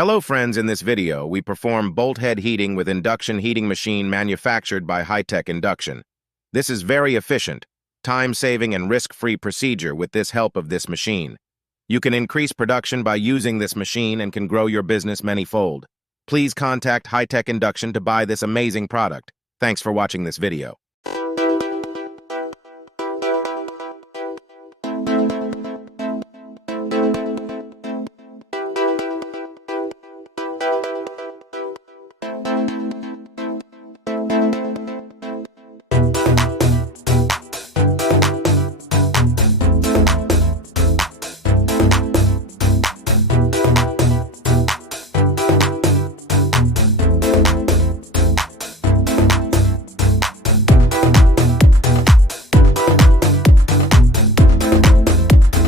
Hello friends, in this video, we perform bolt head heating with induction heating machine manufactured by high-tech Induction. This is very efficient, time-saving and risk-free procedure with this help of this machine. You can increase production by using this machine and can grow your business many-fold. Please contact high-tech Induction to buy this amazing product. Thanks for watching this video.